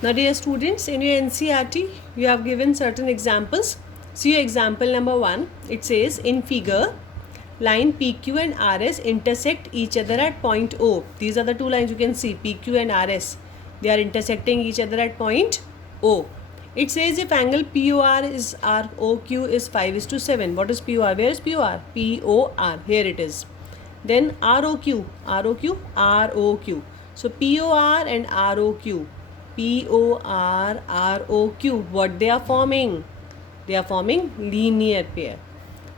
Now dear students, in your NCERT, you have given certain examples. See your example number 1. It says, in figure, line PQ and RS intersect each other at point O. These are the two lines you can see, PQ and RS. They are intersecting each other at point O. It says if angle POR is ROQ is 5:7. What is POR? Where is POR? POR. Here it is. Then ROQ. ROQ. So POR and ROQ. POR, ROQ. What they are forming? They are forming linear pair.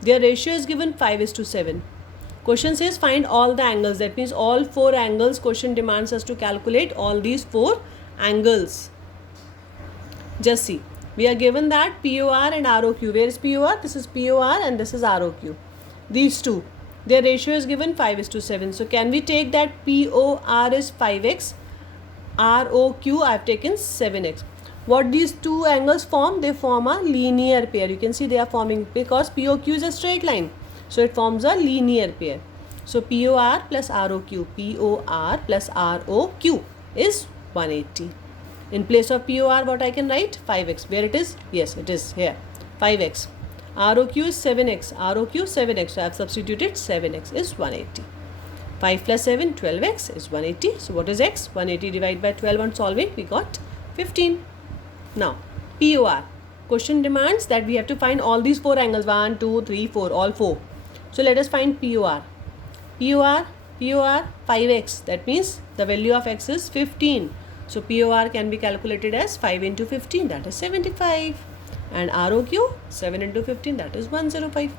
Their ratio is given 5:7. Question says find all the angles. That means all 4 angles. Question demands us to calculate all these 4 angles. Just see. We are given that POR and ROQ. Where is POR? This is POR and this is ROQ. These two. Their ratio is given 5:7. So can we take that POR is 5x, ROQ I have taken 7x. What these two angles form? They form a linear pair. You can see they are forming because POQ is a straight line. So it forms a linear pair. So POR plus ROQ, POR plus ROQ is 180. In place of POR, what I can write? 5x. Where it is? Yes, it is here. 5x. ROQ is 7x. ROQ 7x. So I have substituted 7x is 180. 5 plus 7, 12x is 180. So what is x? 180 divided by 12 on solving. We got 15. Now, POR. Question demands that we have to find all these 4 angles. 1, 2, 3, 4. All 4. So let us find POR. POR 5x. That means the value of x is 15. So POR can be calculated as 5 into 15. That is 75. And ROQ 7 into 15. That is 105.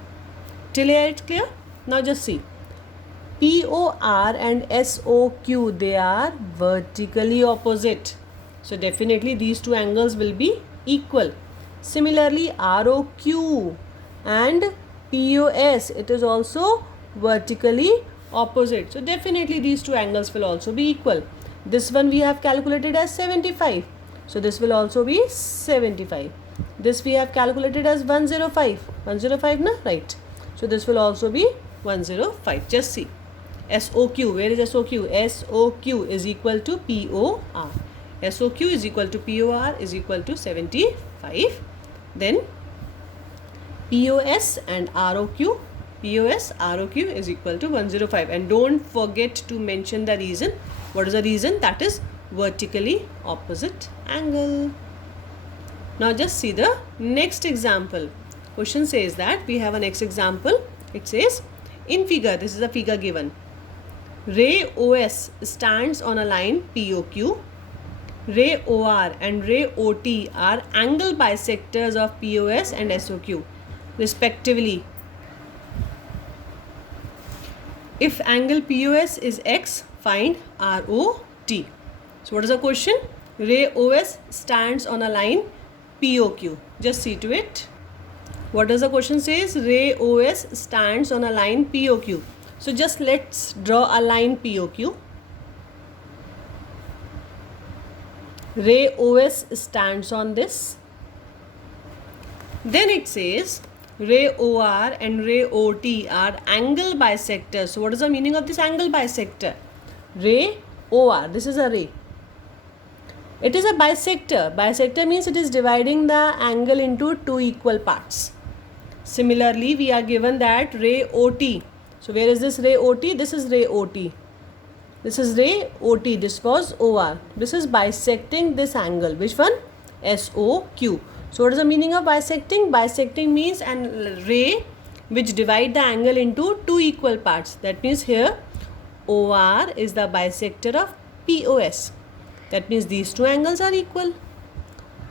Till here it's clear? Now just see. POR and SOQ, they are vertically opposite. So definitely these two angles will be equal. Similarly, ROQ and POS, it is also vertically opposite. So definitely these two angles will also be equal. This one we have calculated as 75. So this will also be 75. This we have calculated as 105. 105 na? Right. So this will also be 105. Just see. SOQ. Where is SOQ? SOQ is equal to POR. SOQ is equal to POR is equal to 75. Then POS and ROQ. POS, ROQ is equal to 105. And don't forget to mention the reason. What is the reason? That is vertically opposite angle. Now just see the next example. Question says that we have a next example. It says in figure, this is a figure given. Ray OS stands on a line POQ. Ray OR and ray OT are angle bisectors of POS and SOQ respectively. If angle POS is X, find ROT. So what is the question? Ray OS stands on a line POQ. Just see to it. What does the question says? Ray OS stands on a line POQ. So just let's draw a line POQ. Ray OS stands on this. Then it says ray OR and ray OT are angle bisectors. So what is the meaning of this angle bisector? Ray OR, this is a ray. It is a bisector. Bisector means it is dividing the angle into 2 equal parts. Similarly, we are given that ray OT. So where is this ray OT? This is ray OT. This is ray OT. This was OR. This is bisecting this angle. Which one? SOQ. So what is the meaning of bisecting? Bisecting means an ray which divide the angle into 2 equal parts. That means here OR is the bisector of POS. That means these two angles are equal.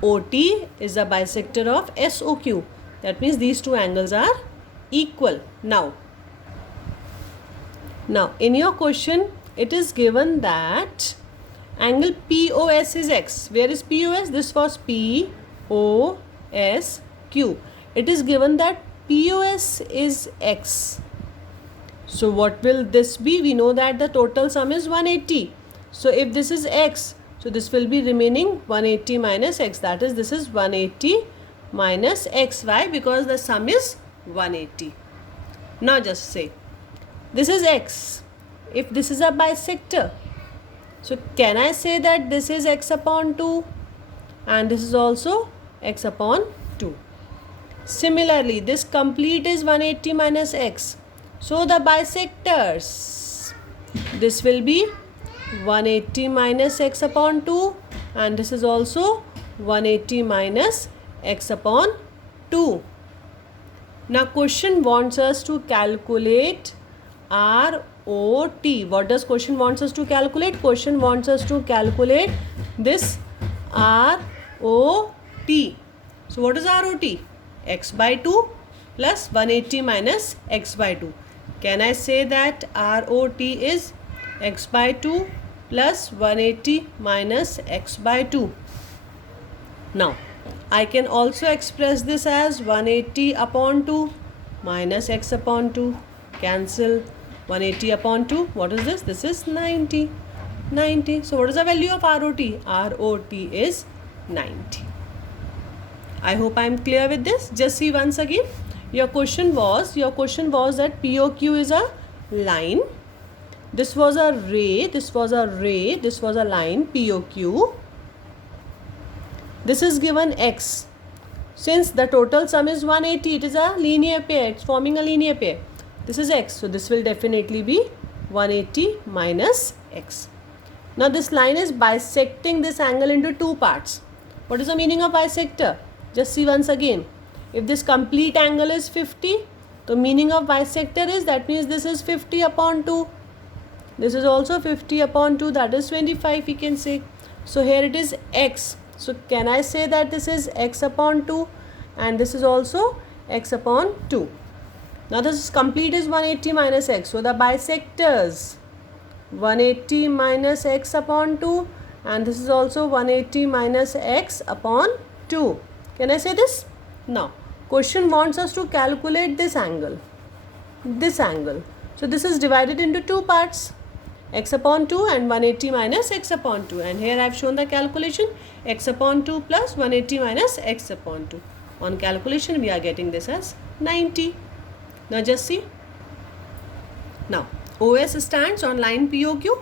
OT is the bisector of SOQ. That means these two angles are equal. Now in your question, it is given that angle POS is X. Where is POS? This was POSQ. It is given that POS is X. So what will this be? We know that the total sum is 180. So if this is X, so this will be remaining 180 minus X. That is, this is 180 minus X. Why? Because the sum is 180. Now just say, this is X. If this is a bisector, so can I say that this is X upon 2? and this is also x upon 2. Similarly, this complete is 180 minus x. So the bisectors, this will be 180 minus x upon 2, and this is also 180 minus x upon 2. Now question wants us to calculate ROT. What does question wants us to calculate? Question wants us to calculate this ROT. So what is ROT? X by 2 plus 180 minus x by 2. Can I say that ROT is x by 2 plus 180 minus x by 2? Now, I can also express this as 180 upon 2 minus x upon 2. Cancel 180 upon 2. What is this? This is 90. 90. So, what is the value of ROT? ROT is 90. I hope I am clear with this. Just see once again. Your question was that POQ is a line. This was a ray. This was a ray. This was a line POQ. This is given x. Since the total sum is 180, it is a linear pair. It's forming a linear pair. This is x. So this will definitely be 180 minus x. Now this line is bisecting this angle into two parts. What is the meaning of bisector? Just see once again. If this complete angle is 50, the meaning of bisector is, that means this is 50 upon 2. This is also 50 upon 2, that is 25 we can say. So here it is x. So can I say that this is x upon 2 and this is also x upon 2. Now this complete is 180 minus x. So the bisectors 180 minus x upon 2 and this is also 180 minus x upon 2. Can I say this? Now question wants us to calculate this angle. This angle. So this is divided into two parts. X upon 2 and 180 minus x upon 2. And here I have shown the calculation. X upon 2 plus 180 minus x upon 2. On calculation we are getting this as 90. Now just see. Now OS stands on line POQ.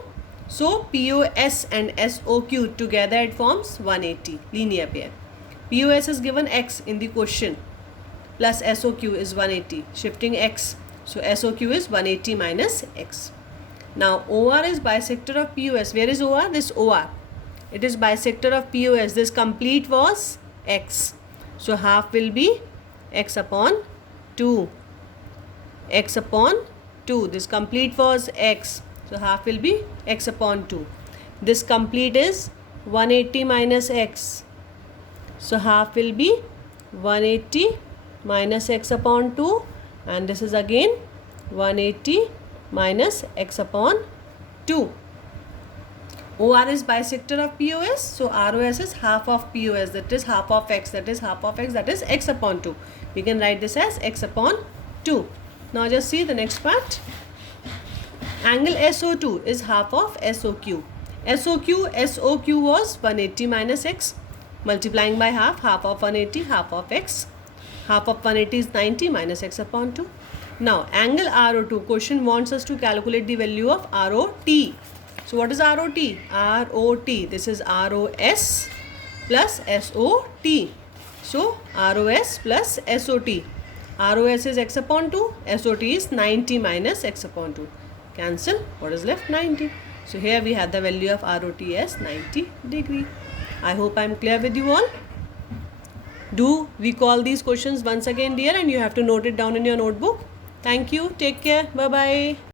So POS and SOQ together it forms 180 linear pair. POS is given x in the question plus SOQ is 180. Shifting x. So SOQ is 180 minus x. Now OR is bisector of POS. Where is OR? This OR. It is bisector of POS. This complete was x. So half will be x upon 2. X upon 2. This complete was x. So half will be x upon 2. This complete is 180 minus x. So half will be 180 minus x upon 2. And this is again 180 minus x upon 2. OR is bisector of POS. So ROS is half of POS. That is half of x. That is half of x. That is x upon 2. We can write this as x upon 2. Now just see the next part. Angle SO2 is half of SOQ. SOQ was 180 minus x. Multiplying by half. Half of 180, half of x. Half of 180 is 90 minus x upon 2. Now, angle RO2, question wants us to calculate the value of ROT. So, what is ROT? ROT, this is ROS plus SOT. So, ROS plus SOT. ROS is x upon 2, SOT is 90 minus x upon 2. Cancel, what is left? 90. So, here we have the value of ROT as 90 degree. I hope I am clear with you all. Do recall these questions once again, dear, and you have to note it down in your notebook. Thank you. Take care. Bye-bye.